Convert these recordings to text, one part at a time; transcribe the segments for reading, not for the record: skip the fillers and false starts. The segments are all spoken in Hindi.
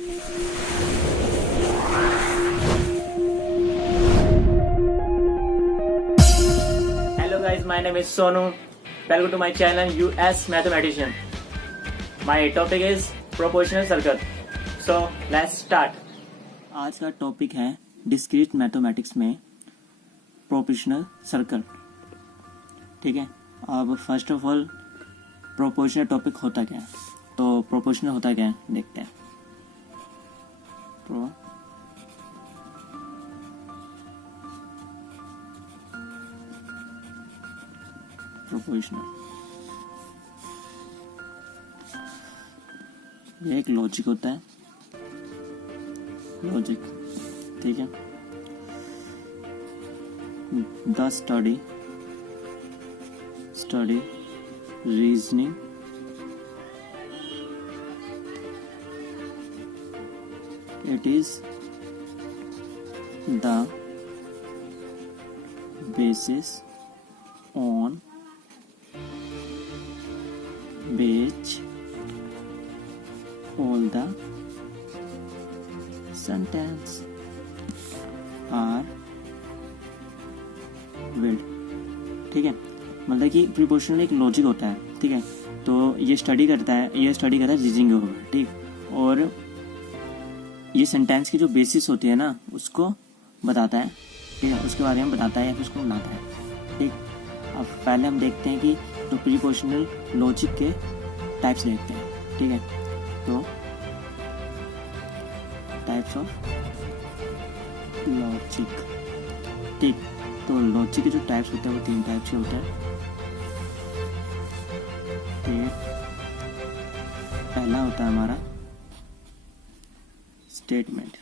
Hello guys, my name is Sonu. Welcome to my channel US Mathematician. My topic is proportional circle. So let's start. आज का टॉपिक है डिस्क्रीट मैथमेटिक्स में प्रोपोर्शनल सर्कल. ठीक है, अब first of all proportional topic होता क्या है, तो प्रोपोर्शनल होता क्या है देखते हैं. प्रोपोर्शनल ये एक लॉजिक होता है, लॉजिक. ठीक है, the study reasoning it is the basis on which all the sentence are built. ठीक है, मतलब कि प्रोपोर्शनल एक लॉजिक होता है. ठीक है, तो ये स्टडी करता है रीजनिंग के ऊपर. ठीक, और ये सेंटेंस की जो बेसिस होती है ना उसको बताता है. ठीक है, उसके बारे में बताता है या फिर उसको बनाता है. ठीक, अब पहले हम देखते हैं कि तो प्रीपोर्शनल लॉजिक के टाइप्स देखते हैं. ठीक है, तो टाइप्स ऑफ लॉजिक. ठीक, तो लॉजिक के जो टाइप्स होते हैं वो 3 टाइप्स के होते हैं. ठीक है, पहला होता है हमारा स्टेटमेंट.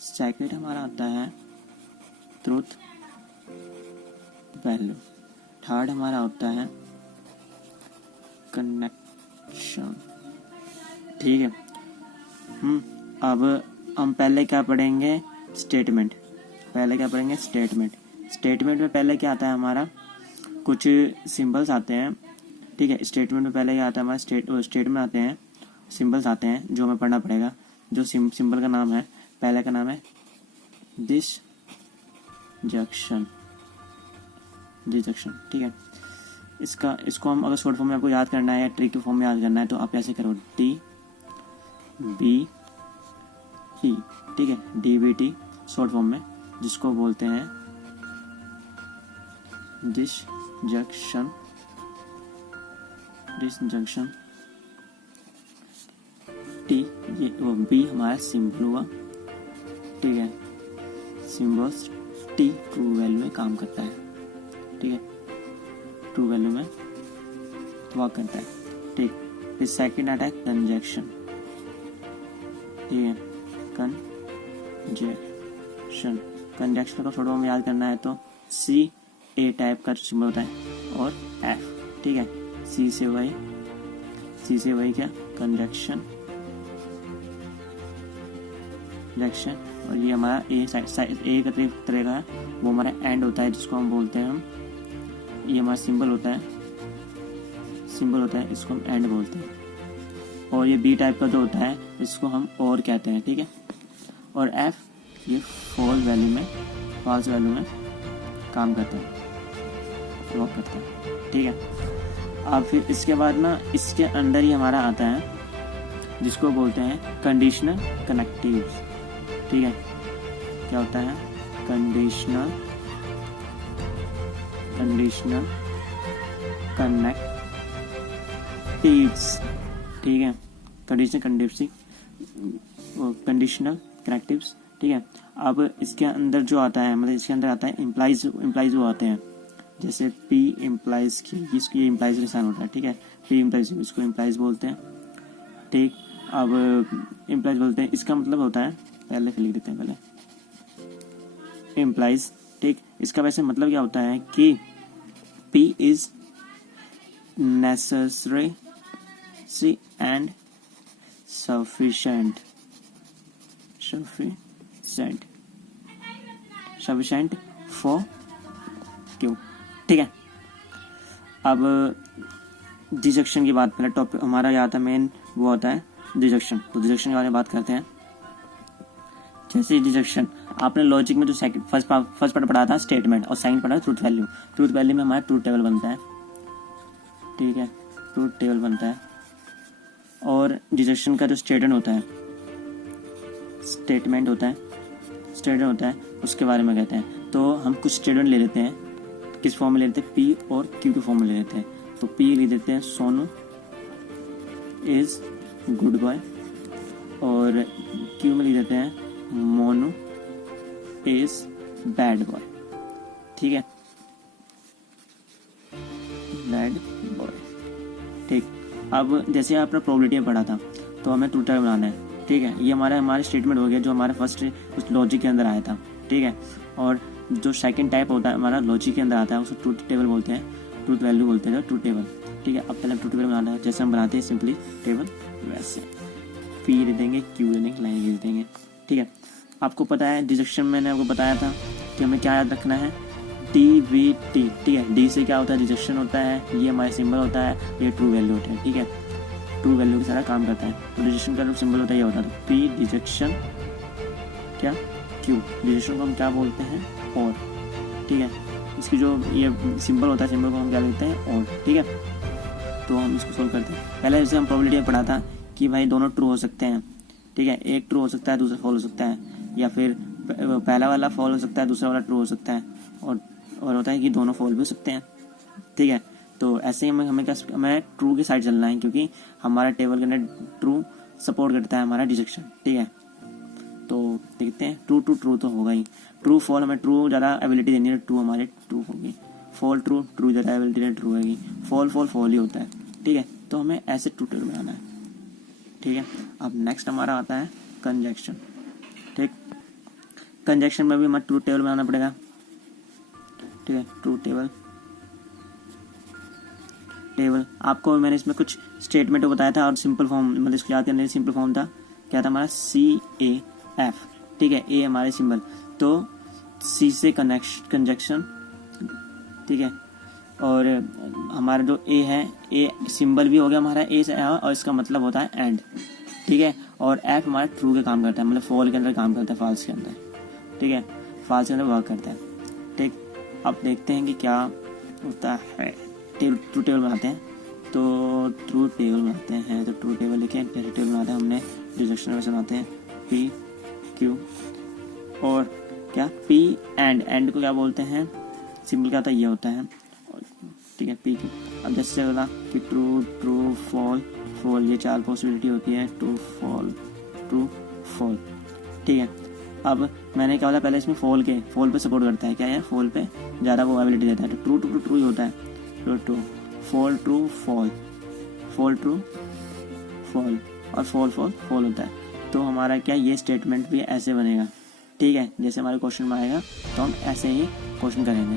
सेकंड हमारा आता है ट्रूथ वैल्यू. थर्ड हमारा होता है कनेक्शन. ठीक है, अब हम पहले क्या पढ़ेंगे, स्टेटमेंट. स्टेटमेंट में पहले क्या आता है हमारा, कुछ सिंबल्स आते हैं. ठीक है, स्टेटमेंट में पहले क्या आता है हमारा, स्टेटमेंट आते हैं, सिंबल्स आते हैं जो हमें पढ़ना पड़ेगा. जो सिंबल का नाम है, पहले का नाम है डिसजंक्शन. ठीक है, इसको हम अगर शॉर्ट फॉर्म में आपको याद करना है या ट्रिक के फॉर्म में याद करना है तो आप ऐसे करो DBT. ठीक है, DBT शॉर्ट फॉर्म में, जिसको बोलते हैं डिसजंक्शन. टी, ये वो बी हमारा सिंबल हुआ. ठीक है, सिंबल्स टी ट्रू वैल्यू में काम करता है. ठीक है, ट्रू वैल्यू में वर्क करता है. ठीक, फिर सेकंड आता है कंजक्शन. ठीक है, कंजक्शन को थोड़ा हमें याद करना है तो C A टाइप का सिंबल होता है और F. ठीक है, C से वही क्या कंजक्शन. और ये हमारा ए का तरह का वो हमारा एंड होता है, जिसको हम बोलते हैं ये हमारा सिंबल होता है, इसको हम एंड बोलते हैं. और ये बी टाइप का जो होता है इसको हम और कहते हैं. ठीक है, और एफ ये फॉल्स वैल्यू में काम करता है, वर्क करता है. ठीक है, अब फिर इसके बाद ना इसके अंदर ही हमारा आता है जिसको बोलते हैं कंडीशनल कनेक्टिव्स. ठीक है, क्या होता है कंडीशनल कनेक्टिव्स. ठीक है, कंडीशनल कनेक्टिव्स. ठीक है, अब इसके अंदर जो आता है, मतलब इसके अंदर आता है इम्प्लाइज वो आते हैं, जैसे P इम्प्लाइज की, इसकी इम्प्लाइज निशान होता है. ठीक है, P इम्प्लाइज, इसको इम्प्लाइज बोलते हैं. ठीक, अब इम्प्लाइज बोलते हैं, इसका मतलब होता है, पहले लिख देते हैं पहले इम्प्लाइज. ठीक, इसका वैसे मतलब क्या होता है कि P is necessary and sufficient for Q. ठीक है, अब डिसेक्शन की बात, पहले टॉपिक हमारा यहाँ था मेन वो होता है डिडक्शन, तो डिडक्शन के बारे में बात करते हैं। जैसे डिडक्शन आपने लॉजिक में जो फर्स्ट पार्ट पढ़ा था स्टेटमेंट, और सेकंड पढ़ा ट्रूथ वैल्यू। ट्रूथ वैल्यू में हमारा ट्रूथ टेबल बनता है, ठीक है, ट्रूथ टेबल बनता है। और डिडक्शन का जो स्टेटमेंट होता है, स्टेटमेंट होता है उसके बारे में कहते हैं। तो हम कुछ स्टेटमेंट ले लेते हैं, किस फॉर्म में ले लेते हैं, पी और क्यू के फॉर्म में ले लेते हैं। तो पी लिख देते हैं सोनू इज गुड बॉय, और क्यू में लिख देते हैं मोनू इज बैड बॉय, ठीक है, बैड बॉय, ठीक। अब जैसे आपने प्रोबेबिलिटी में पढ़ा था, तो हमें ट्रूथ टेबल बनाना है, ठीक है। ये हमारे स्टेटमेंट हो गया जो हमारे फर्स्ट उस लॉजिक के अंदर आया था, ठीक है। और जो सेकंड टाइप होता है हमारा लॉजिक के अंदर आता है, उसे ट्रूथ टेबल बोलते हैं, ट्रूथ वैल्यू बोलते हैं, ट्रूथ टेबल, ठीक है। अब पहले ट्रूथ टेबल बनाना है, जैसे हम बनाते हैं सिंपली टेबल, वैसे पी दे देंगे, क्यू दे देंगे, लाइन दे देंगे, ठीक है। आपको पता है डिडक्शन मैंने आपको बताया था कि हमें क्या याद रखना है, DVT, ठीक है। डी से क्या होता है, डिडक्शन होता है, ये हमारा सिंबल होता है, ये ट्रू वैल्यू होता है, ठीक है। ट्रू वैल्यू के सारा काम करता है। तो डिडक्शन का जो सिंबल होता है ये होता है, तो पी डिडक्शन क्या क्यू, डिडक्शन को हम क्या बोलते हैं, और, ठीक है। इसकी जो ये सिंबल होता है, सिंबल को हम क्या लिखते हैं, और, ठीक है। तो हम इसको सोल्व करते हैं। पहले जैसे हम प्रोबेबिलिटी में पढ़ा था कि भाई दोनों ट्रू हो सकते हैं, ठीक है, एक ट्रू हो सकता है, दूसरा फॉल हो सकता है, या फिर पहला वाला फॉल हो सकता है, दूसरा वाला ट्रू हो सकता है, और होता है कि दोनों फॉल भी हो सकते हैं, ठीक है। तो ऐसे ही हमें ट्रू की साइड चलना है, क्योंकि हमारा टेबल के अंदर ट्रू सपोर्ट करता है हमारा डिडक्शन, ठीक है। तो देखते हैं, ट्रू टू ट्रू तो होगा ही, ट्रू फॉल हमें ट्रू ज़्यादा एबिलिटी देनी है, ट्रू हमारे ट्रू होगी, फॉल ट्रू ट्रू ज़्यादा एबिलिटी देनी, ट्रू होगी, फॉल फॉल ही होता है, ठीक है। तो हमें ऐसे ट्रू टेबल बनाना है, ठीक है। अब नेक्स्ट हमारा आता है कंजक्शन, ठीक। कंजक्शन में भी हमें ट्रू टेबल बनाना पड़ेगा, ठीक है। ट्रू टेबल आपको मैंने इसमें कुछ स्टेटमेंट बताया था, और सिंपल फॉर्म मतलब इसको याद करने सिंपल फॉर्म था, क्या था हमारा CAF, ठीक है। ए हमारे सिंबल, तो सी से कंजक्शन, ठीक है। और हमारा जो ए है, ए सिंबल भी हो गया हमारा ए से, और इसका मतलब होता है एंड, ठीक है। और एफ हमारा ट्रू के काम करता है, मतलब फॉल के अंदर काम करता है, फॉल्स के अंदर, ठीक है, फॉल्स के अंदर वर्क करता है, ठीक। अब देखते हैं कि क्या होता है। ट्रू टेबल बनाते हैं, तो ट्रू टेबल बनाते हैं, तो ट्रू टेबल लिखे, जैसे टेबल बनाते हैं हमने डिडक्शन वैसे बनाते हैं, पी क्यू और क्या, पी एंड को क्या बोलते हैं, सिंपल क्या होता है, ये होता है, ठीक है, पी क्यू। अब जैसे बोला कि ट्रू ट्रू फॉल, ये 4 पॉसिबिलिटी होती है, ट्रू फॉल, ठीक है। अब मैंने क्या बोला पहले, इसमें फॉल पे सपोर्ट करता है, क्या है, फॉल पे ज़्यादा वो एबिलिटी देता है, तो ट्रू ही होता है, ट्रू फॉल ट्रू फॉल और फॉल होता है। तो हमारा क्या, ये स्टेटमेंट भी ऐसे बनेगा, ठीक है। जैसे हमारे क्वेश्चन में आएगा तो हम ऐसे ही क्वेश्चन करेंगे,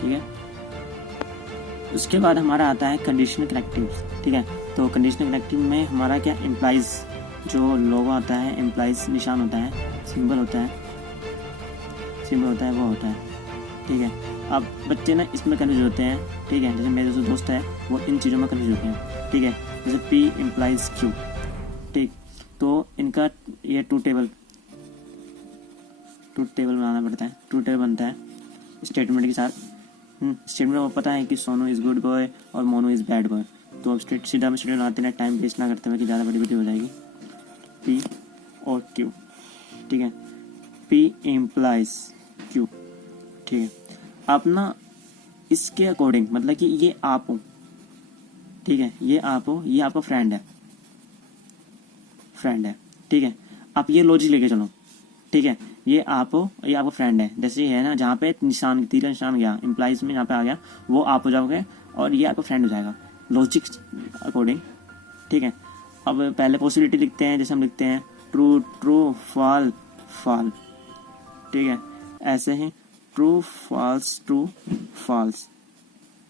ठीक है। उसके बाद हमारा आता है कंडीशनल कनेक्टिव, ठीक है। तो कंडीशनल कनेक्टिव में हमारा क्या, इम्प्लाइज जो लोगो आता है, इम्प्लाइज निशान होता है, सिंबल होता है, वो होता है, ठीक है। अब बच्चे ना इसमें कन्फ्यूज होते हैं, ठीक है। जैसे मेरे जो दोस्त है वो इन चीज़ों में कन्फ्यूज होते हैं, ठीक है। जैसे P इम्प्लाइज Q, ठीक। तो इनका ये ट्रू टेबल बनाना पड़ता है, ट्रू टेबल बनता है स्टेटमेंट के साथ। स्टेटमेंट में पता है कि सोनू इज़ गुड बॉय और मोनू इज़ बैड बॉय। तो अब सीधा में स्टेटमेंट बनाते हैं, टाइम वेस्ट ना करते हुए कि ज़्यादा बड़ी हो जाएगी। P और Q, ठीक है, P इम्प्लाइज Q, ठीक है। आप ना इसके अकॉर्डिंग, मतलब कि ये आप हो, ठीक है, ये आप हो, ये आपका फ्रेंड है, ठीक है। आप ये लॉजिक लेके चलो, ठीक है, ये आप हो, ये आपका फ्रेंड है। जैसे है ना, जहाँ पे निशान, तीर का निशान गया इम्प्लाइज में, यहाँ पे आ गया, वो आप हो जाओगे और ये आपका फ्रेंड हो जाएगा, लॉजिक अकॉर्डिंग, ठीक है। अब पहले पॉसिबिलिटी लिखते हैं, जैसे हम लिखते हैं ट्रू फॉल, ठीक है, ऐसे ही ट्रू फॉल्स,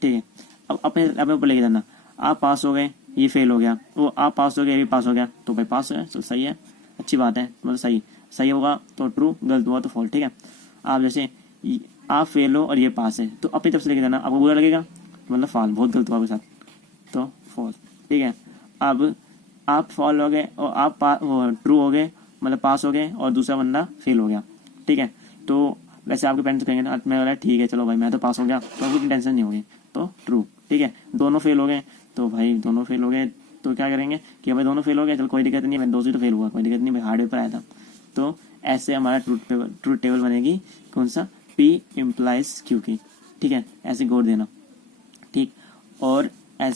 ठीक है। अब अपने ऊपर लेके जाना, आप पास हो गए, ये फेल हो गया, वो आप पास हो गए, ये भी पास हो गया, तो भाई पास हो गया, तो सही है, अच्छी बात है, मतलब सही होगा तो ट्रू, गलत हुआ तो फॉल, ठीक है। आप जैसे आप फेल हो और ये पास है, तो अपनी तरफ से लेके जाना, आपको बुरा लगेगा, मतलब फॉल, बहुत गलत हुआ आपके साथ, तो फॉल, ठीक है। अब आप फॉल हो गए और आप ट्रू हो गए, मतलब पास हो गए, और दूसरा बंदा फेल हो गया, ठीक है। तो वैसे आपके पेरेंट्स कहेंगे ना, मैं बोला ठीक है चलो भाई मैं तो पास हो गया, तो आपको टेंशन नहीं होगी, तो ट्रू, ठीक है। दोनों फेल हो गए, तो भाई दोनों फेल हो गए तो क्या करेंगे कि भाई दोनों फेल हो गए, चलो कोई दिक्कत नहीं, मैं दो से तो फेल हुआ, कोई दिक्कत नहीं भाई, हार्ड पेपर आया था। तो ऐसे हमारा ट्रूथ टेबल बनेगी, कौन सा, P इम्प्लाइज Q की, ठीक है, ऐसे गौर देना, ठीक। और